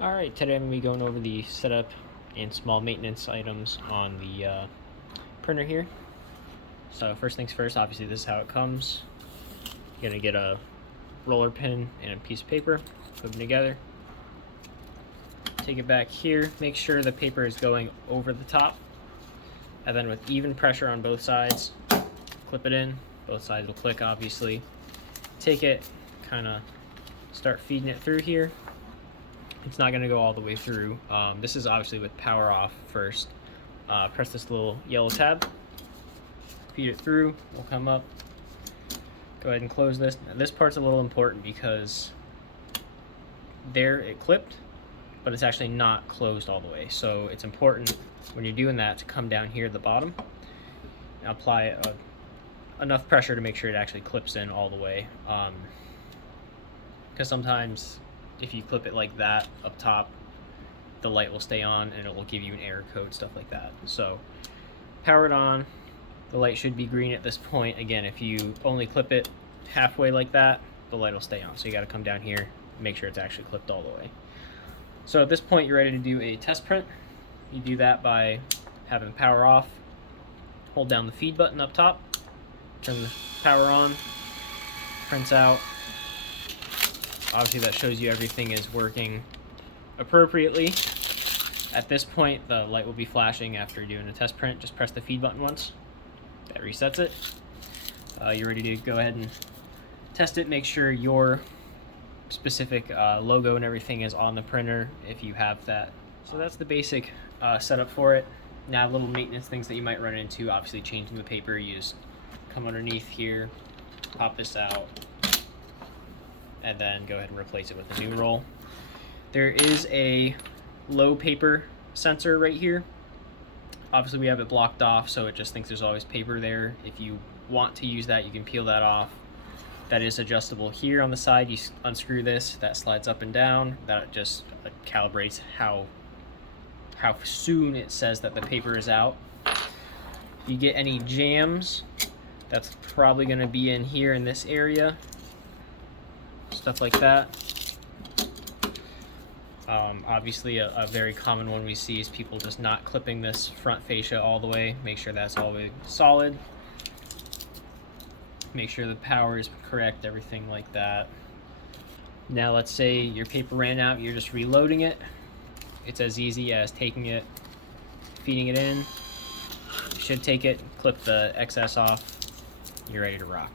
Alright, today I'm going to be going over the setup and small maintenance items on the printer here. So first things first, obviously this is how it comes. You're going to get a roller pin and a piece of paper, put them together. Take it back here, make sure the paper is going over the top. And then with even pressure on both sides, clip it in. Both sides will click, obviously. Take it, kind of start feeding it through here. It's not going to go all the way through. This is obviously with power off first. Press this little yellow tab, feed it through, will come up. Go ahead and close this. Now, this part's a little important because there it clipped, but it's actually not closed all the way. So it's important when you're doing that to come down here at the bottom and apply enough pressure to make sure it actually clips in all the way. Because sometimes if you clip it like that up top, the light will stay on and it will give you an error code, stuff like that. So power it on. The light should be green at this point. Again, if you only clip it halfway like that, the light will stay on. So you got to come down here, make sure it's actually clipped all the way. So at this point, you're ready to do a test print. You do that by having power off, hold down the feed button up top, turn the power on, prints out. Obviously that shows you everything is working appropriately. At this point, the light will be flashing after doing a test print. Just press the feed button once. That resets it. You're ready to go ahead and test it. Make sure your specific logo and everything is on the printer if you have that. So that's the basic setup for it. Now, little maintenance things that you might run into, obviously changing the paper. You just come underneath here, pop this out, and then go ahead and replace it with a new roll. There is a low paper sensor right here. Obviously we have it blocked off, so it just thinks there's always paper there. If you want to use that, you can peel that off. That is adjustable here on the side. You unscrew this, that slides up and down. That just calibrates how soon it says that the paper is out. If you get any jams, that's probably going to be in here in this area. Stuff like that. Obviously a very common one we see is people just not clipping this front fascia all the way. Make sure that's all the way solid. Make sure the power is correct, everything like that. Now let's say your paper ran out, you're just reloading it. It's as easy as taking it, feeding it in. You should take it, clip the excess off, you're ready to rock.